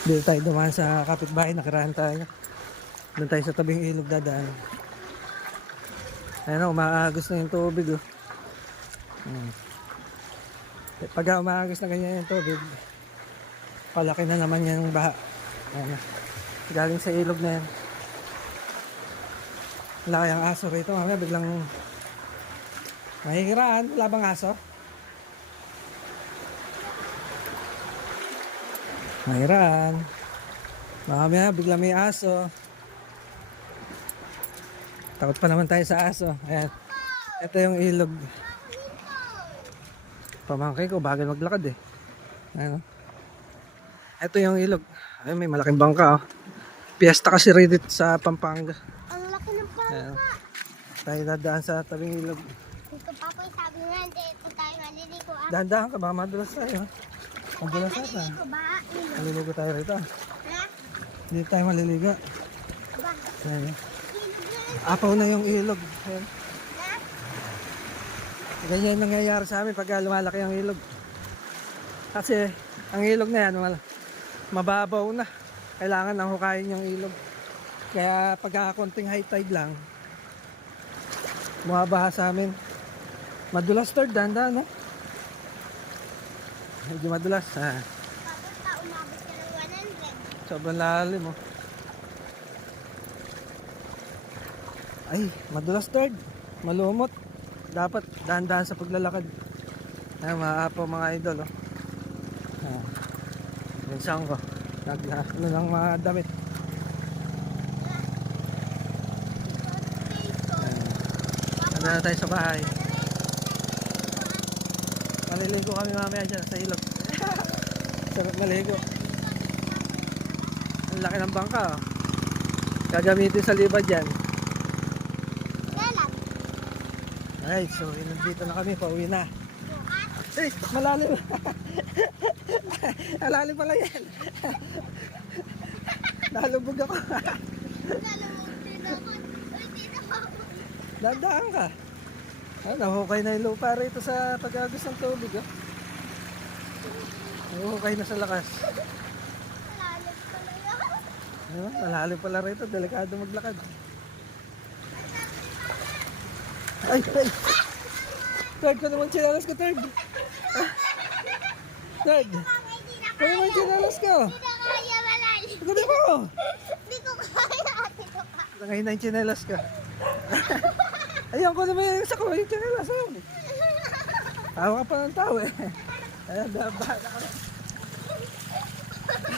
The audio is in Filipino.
Dito tayo dumaan sa kapitbahay, nakirahan tayo. Doon tayo sa tabing ilog dadaan. Ayan o, umaagos na yung tubig o. Pagka umaagos na ganyan yung tubig, palaki na naman yung baha. Ayan, galing sa ilog na yan. Wala kayang aso rito, mamaya biglang mahihiraan. Wala bang aso? Mahiraan. Mamaya biglang may aso. Takot pa naman tayo sa aso. Ayan, ito yung ilog. Pamangkin ko, bagal maglakad eh. Ayan. Ito yung ilog. Ay, may malaking bangka oh. Piyesta kasi rin dito sa Pampanga. Ang laki ng bangka. Ayan. Tayo dadaan sa tabing ilog. Dito pa po sabi nga, dito tayo maliligo. Dahan-dahan ka, baka madulas tayo. Madulas tayo. Maliligo ba? Maliligo tayo rito. Ha? Dito tayo maliligo. Ba? Ayan. Apaw na yung ilog. Ayan. Ganyan nangyayari sa amin pag lumalaki ang ilog. Kasi ang ilog na yan mababaw na. Kailangan nang hukayin yung ilog. Kaya pagka konting high tide lang, bumabaha sa amin. Madulas third, dahan-dahan no? Medyo madulas. Tapos pa umabot ka ng 100. Sobrang lalim oh. Ay, madulas third. Malumot. Dapat dahan-dahan sa paglalakad. Ay, maapaw mga idol oh. Minsan ko ano lang mga damit. Ano na tayo sa bahay. Maliligo kami mamaya dyan sa ilog. Sarap maligo. Ang laki ng bangka oh. Gagamitin sa libad dyan. Alright, so nandito na kami, pauwi na. Eh, malalim. Malalim pala yan. Nalubog ako. Dadaan ka. Nahukay na yung lupa rito sa pag-agos ng tubig. Oh. Nahukay na sa lakas. Malalim pala rito, delikado maglakad. Ay, ay. Third ko naman chinalas ko, third. Third. Ko naman chinalas ko. Hindi na kaya malalim. Gusto ko. Hindi ko kaya ate ko pa. Ngayon na yung chinalas ka. Ayun ko naman yung isa ko, yung chinalas. Tawa ka pa ng tao eh. Ayan, bahala ka.